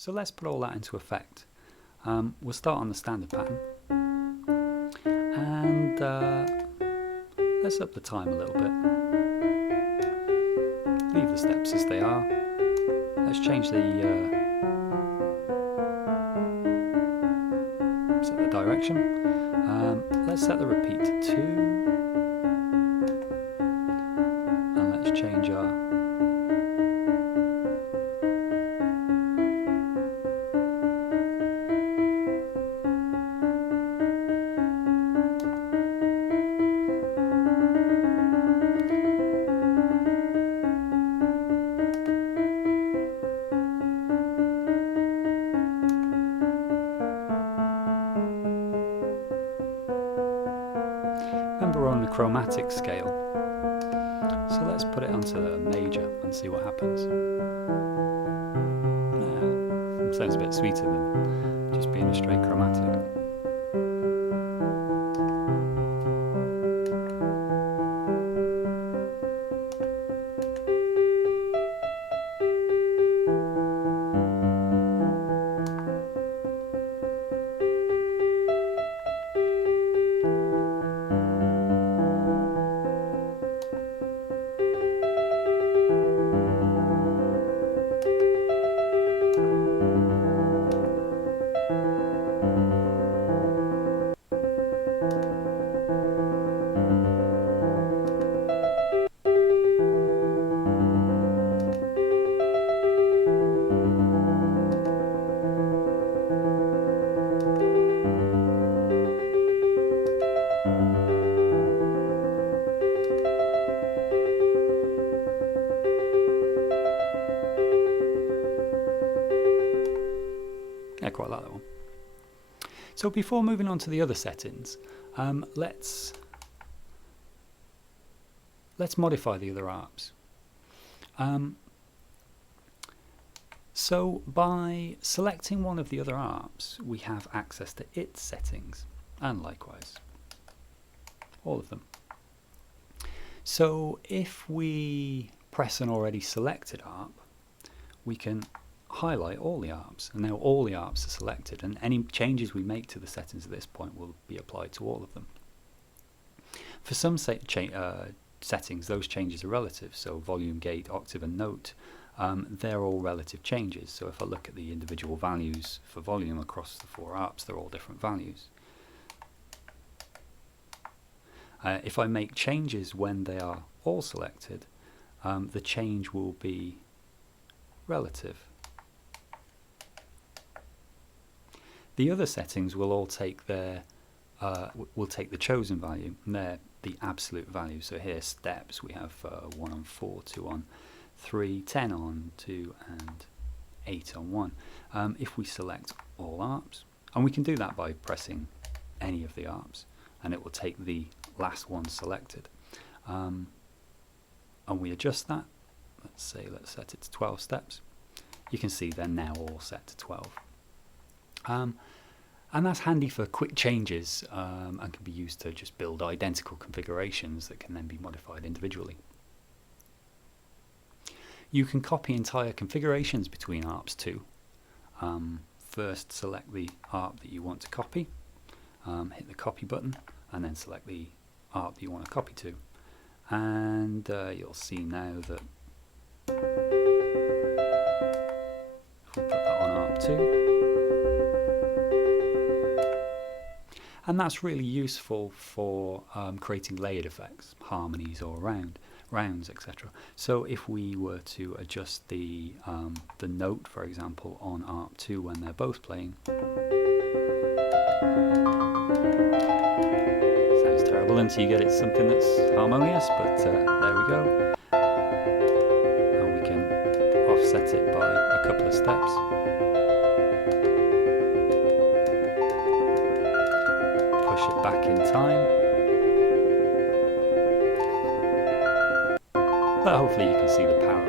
So let's put all that into effect. We'll start on the standard pattern, and let's up the time a little bit. Leave the steps as they are. Let's change the set the direction. Let's set the repeat to 2, and let's change our Remember, we're on the chromatic scale, so let's put it onto the major and see what happens. Sounds a bit sweeter than just being a straight chromatic. I quite like that one. So before moving on to the other settings, let's modify the other ARPs. So by selecting one of the other ARPs, we have access to its settings, and likewise all of them. So if we press an already selected ARP, we can highlight all the ARPs, and now all the ARPs are selected, and any changes we make to the settings at this point will be applied to all of them. For some settings, those changes are relative, so volume, gate, octave and note, they're all relative changes. So if I look at the individual values for volume across the 4 ARPs, they're all different values. If I make changes when they are all selected, the change will be relative. The other settings will all take their will take the chosen value, and they're the absolute value. So here steps, we have 1 on 4, 2 on 3, 10 on 2 and 8 on 1. If we select all ARPs, and we can do that by pressing any of the ARPs, and it will take the last one selected, and we adjust that. Let's set it to 12 steps. You can see they're now all set to 12. And that's handy for quick changes, and can be used to just build identical configurations that can then be modified individually. You can copy entire configurations between ARPs too. First select the ARP that you want to copy, hit the copy button, and then select the ARP that you want to copy to. And you'll see now that if we put that on ARP 2, and that's really useful for creating layered effects, harmonies or rounds, etc. So if we were to adjust the note, for example, on ARP 2 when they're both playing, sounds terrible until you get it something that's harmonious, but there we go. And we can offset it by a couple of steps. Push it back in time. But hopefully you can see the power